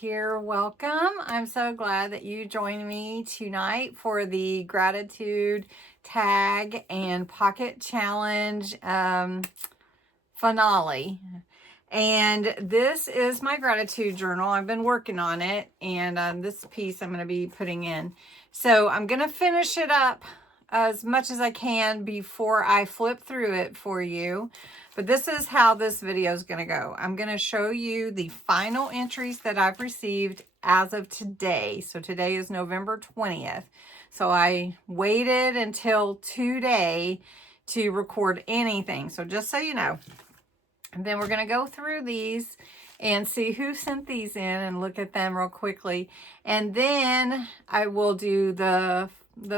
here, welcome. I'm so glad that you joined me tonight for the gratitude tag and pocket challenge finale. And this is my gratitude journal. I've been working on it, and this piece I'm going to be putting in. So I'm going to finish it up as much as I can before I flip through it for you. But this is how this video is going to go. I'm going to show you the final entries that I've received as of today. So today is November 20th. So I waited until today to record anything. So just so you know. And then we're going to go through these and see who sent these in and look at them real quickly. And then I will do the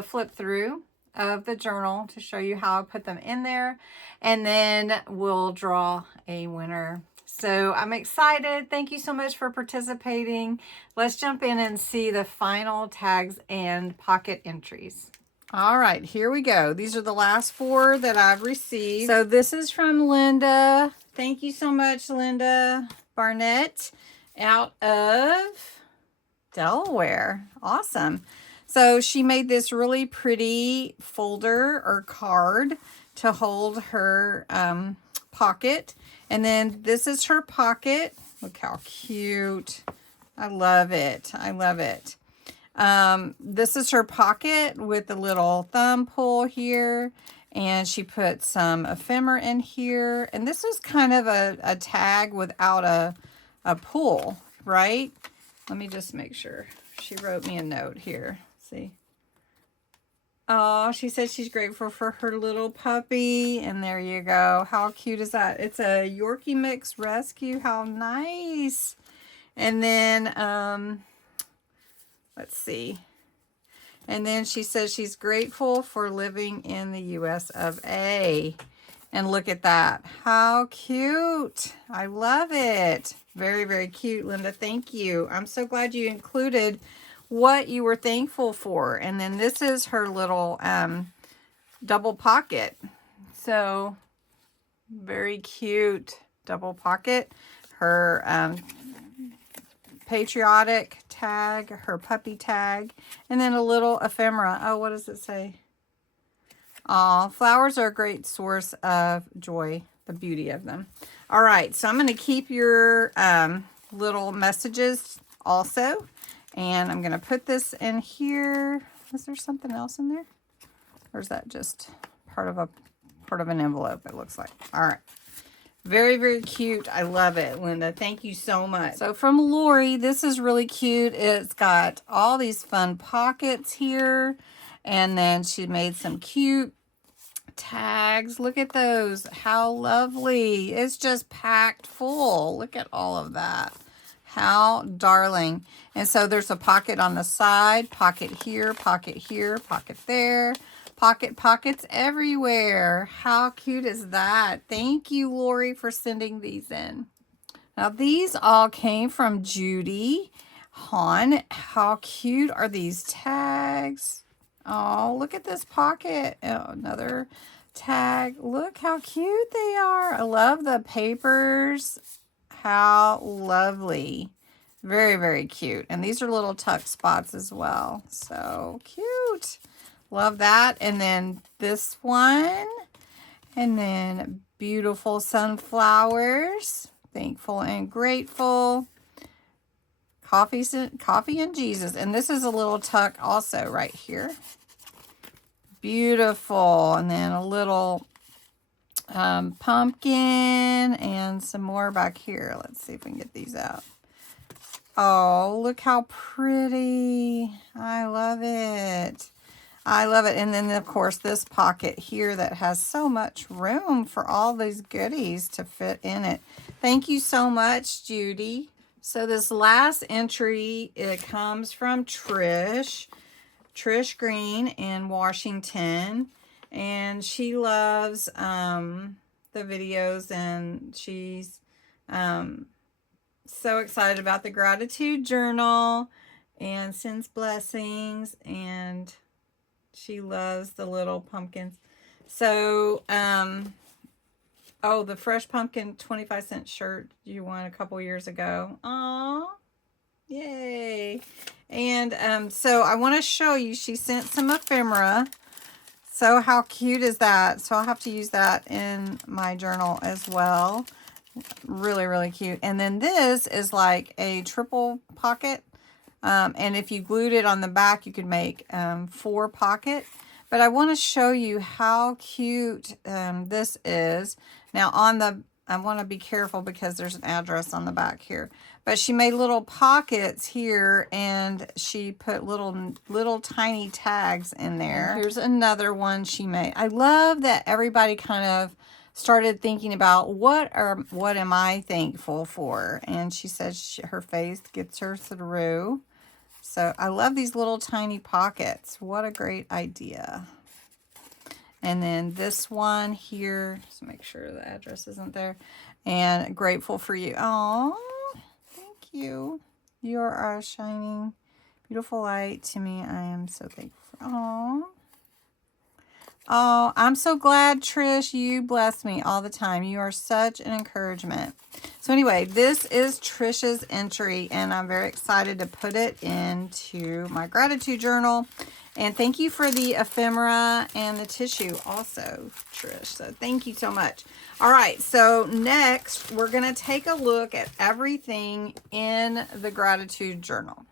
flip through of the journal to show you how I put them in there. And then we'll draw a winner. So I'm excited. Thank you so much for participating. Let's jump in and see the final tags and pocket entries. All right, here we go. These are the last 4 that I've received. So this is from Linda. Thank you so much, Linda Barnett, out of Delaware. Awesome. So she made this really pretty folder or card to hold her pocket. And then this is her pocket. Look how cute. I love it. I love it. This is her pocket with the little thumb pull here. And she put some ephemera in here. And this is kind of a tag without a pull, right? Let me just make sure. She wrote me a note here. See? Oh, she says she's grateful for her little puppy. And there you go. How cute is that? It's a Yorkie Mix Rescue. How nice. And then, let's see. And then she says she's grateful for living in the US of A. And look at that. How cute. I love it. Very, very cute, Linda. Thank you. I'm so glad you included what you were thankful for. And then this is her little double pocket. So very cute double pocket. Her patriotic tag, her puppy tag, and then a little ephemera. Oh, what does it say? Oh, flowers are a great source of joy, the beauty of them. All right, so I'm going to keep your little messages also, and I'm going to put this in here. Is there something else in there? Or is that just part of an envelope, it looks like? All right. Very, very cute. I love it, Linda. Thank you so much. So from Lori, this is really cute. It's got all these fun pockets here. And then she made some cute tags. Look at those. How lovely. It's just packed full. Look at all of that. How darling. And so there's a pocket on the side, pocket here, pocket there. Pockets everywhere. How cute is that? Thank you, Lori, for sending these in. Now, these all came from Judy Hahn. How cute are these tags? Oh, look at this pocket. Oh, another tag. Look how cute they are. I love the papers. How lovely. Very, very cute. And these are little tuck spots as well. So cute. Love that. And then this one. And then beautiful sunflowers. Thankful and grateful. Coffee and Jesus. And this is a little tuck also right here. Beautiful. And then a little pumpkin and some more back here. Let's see if we can get these out. Oh, look how pretty. I love it. I love it. And then, of course, this pocket here that has so much room for all these goodies to fit in it. Thank you so much, Judy. So this last entry, it comes from Trish Green in Washington. And she loves the videos, and she's so excited about the gratitude journal and sends blessings, and she loves the little pumpkins. So, oh, the fresh pumpkin 25-cent shirt you won a couple years ago. Aw, Yay. And so I want to show you, she sent some ephemera. So how cute is that? So I'll have to use that in my journal as well. Really, really cute. And then this is like a triple pocket. And if you glued it on the back, you could make 4 pocket. But I want to show you how cute this is. Now I want to be careful because there's an address on the back here. But she made little pockets here, and she put little tiny tags in there. And here's another one she made. I love that everybody kind of started thinking about what am I thankful for. And she says her faith gets her through. So I love these little tiny pockets. What a great idea. And then this one here, just make sure the address isn't there. And grateful for you. Oh, thank you. You are a shining, beautiful light to me. I am so thankful. Oh. Oh, I'm so glad, Trish. You bless me all the time. You are such an encouragement. So anyway, this is Trish's entry, and I'm very excited to put it into my gratitude journal. And thank you for the ephemera and the tissue also, Trish. So thank you so much. All right, so next we're going to take a look at everything in the gratitude journal.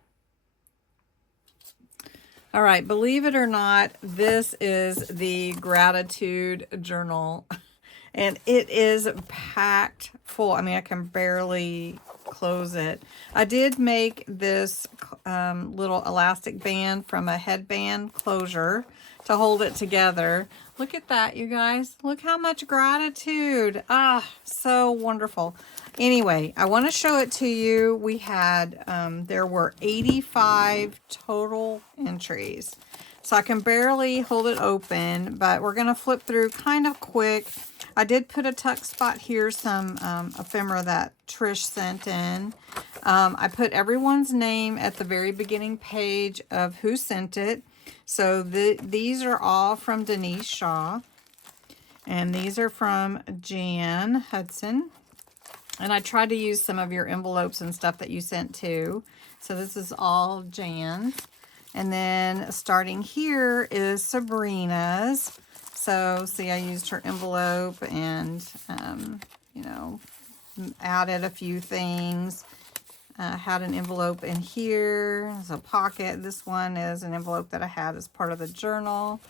All right, believe it or not, this is the gratitude journal, and it is packed full. I mean, I can barely close it. I did make this little elastic band from a headband closure to hold it together. Look at that, you guys. Look how much gratitude. Ah, so wonderful. Anyway, I want to show it to you. We had, there were 85 total entries. So I can barely hold it open, but we're going to flip through kind of quick. I did put a tuck spot here, some ephemera that Trish sent in. I put everyone's name at the very beginning page of who sent it. So these are all from Denise Shaw. And these are from Jan Hudson. And I tried to use some of your envelopes and stuff that you sent too. So this is all Jan's. And then starting here is Sabrina's. So see, I used her envelope and, you know, added a few things. Had an envelope in here. There's a pocket. This one is an envelope that I had as part of the journal.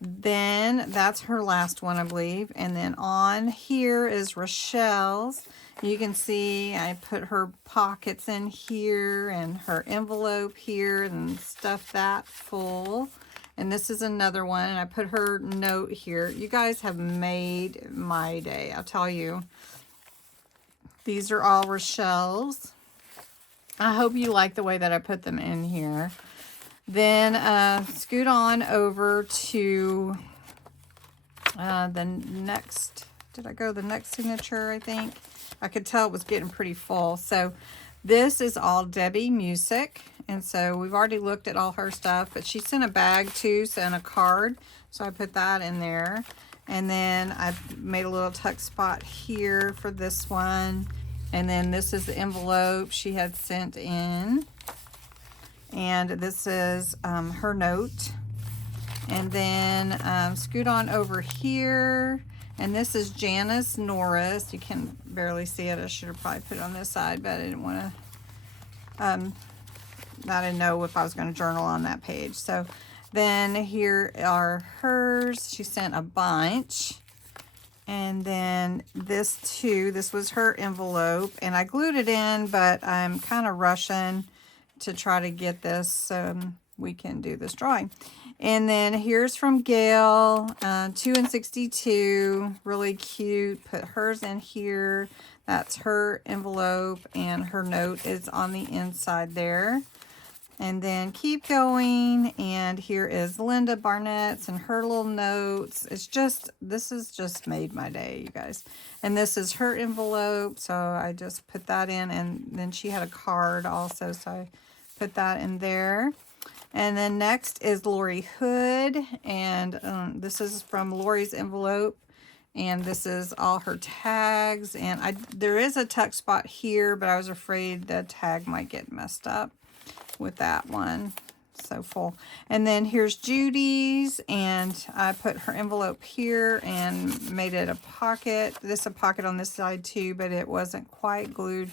Then that's her last one, I believe. And then on here is Rochelle's. You can see I put her pockets in here and her envelope here and stuffed that full. And this is another one. And I put her note here. You guys have made my day, I'll tell you. These are all Rochelle's. I hope you like the way that I put them in here. Then scoot on over to the next, did I go the next signature, I think? I could tell it was getting pretty full. So this is all Debbie Music. And so we've already looked at all her stuff, but she sent a bag too, and a card. So I put that in there. And then I made a little tuck spot here for this one. And then this is the envelope she had sent in. And this is her note. And then scoot on over here. And this is Janice Norris. You can barely see it. I should have probably put it on this side, but I didn't want to, I didn't know if I was going to journal on that page. So then here are hers. She sent a bunch. And then this too, this was her envelope. And I glued it in, but I'm kind of rushing to try to get this so we can do this drawing. And then here's from Gail, 2 and 62, really cute. Put hers in here. That's her envelope, and her note is on the inside there. And then keep going, and here is Linda Barnett's and her little notes. It's just, this has just made my day, you guys. And this is her envelope, so I just put that in, and then she had a card also, so I put that in there. And then next is Lori Hood, and this is from Lori's envelope. And this is all her tags. And there is a tuck spot here, but I was afraid the tag might get messed up with that one. So full. And then here's Judy's, and I put her envelope here and made it a pocket. This is a pocket on this side too, but it wasn't quite glued,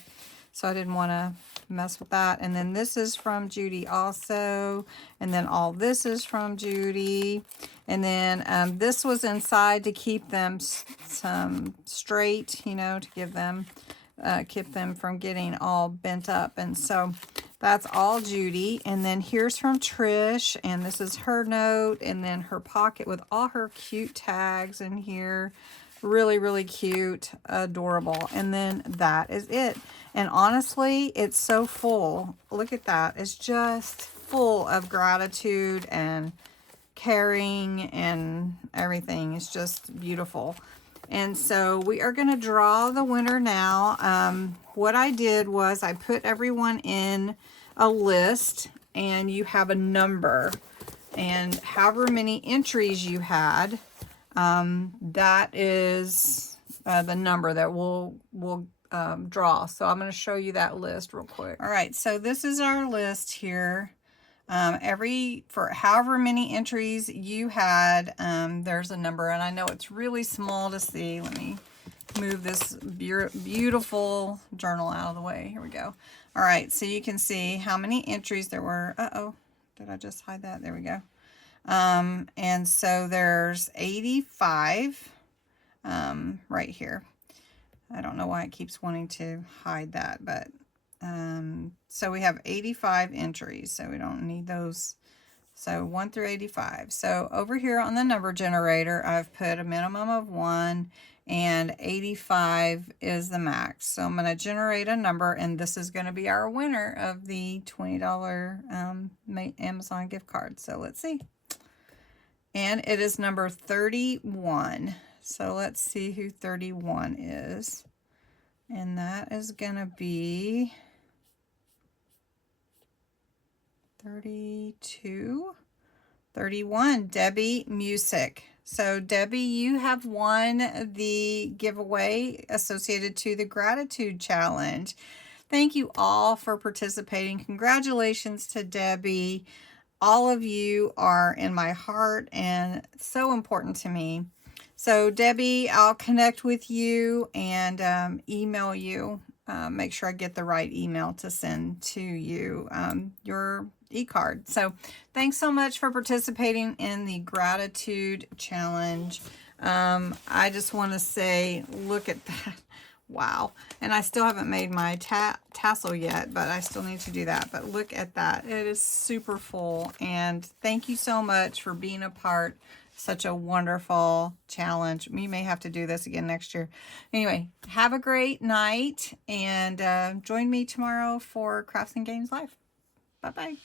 so I didn't want to mess with that. And then this is from Judy also, and then all this is from Judy. And then this was inside to keep them some straight, you know, to give them keep them from getting all bent up. And so that's all Judy. And then here's from Trish, and this is her note, and then her pocket with all her cute tags in here. Really, really cute, adorable. And then that is it. And honestly, it's so full. Look at that. It's just full of gratitude and caring and everything. It's just beautiful. And so we are going to draw the winner now. What I did was I put everyone in a list, and you have a number, and however many entries you had, that is the number that we'll draw. So I'm going to show you that list real quick. All right, so this is our list here. For however many entries you had, there's a number, and I know it's really small to see. Let me move this beautiful journal out of the way. Here we go. All right, so you can see how many entries there were. Uh-oh, did I just hide that? There we go. And so there's 85 right here. I don't know why it keeps wanting to hide that, but so we have 85 entries, so we don't need those. So 1 through 85. So over here on the number generator, I've put a minimum of 1, and 85 is the max. So I'm going to generate a number, and this is going to be our winner of the $20 Amazon gift card. So let's see. And it is number 31. So let's see who 31 is. And that is going to be 32, 31, Debbie Music. So Debbie, you have won the giveaway associated to the Gratitude Challenge. Thank you all for participating. Congratulations to Debbie. All of you are in my heart and so important to me. So Debbie, I'll connect with you and email you. Make sure I get the right email to send to you your e-card. So thanks so much for participating in the Gratitude Challenge. I just want to say, look at that. Wow. And I still haven't made my tassel yet, but I still need to do that. But look at that. It is super full. And thank you so much for being a part. Such a wonderful challenge. We may have to do this again next year. Anyway, have a great night, and join me tomorrow for Crafts and Games Live. Bye-bye.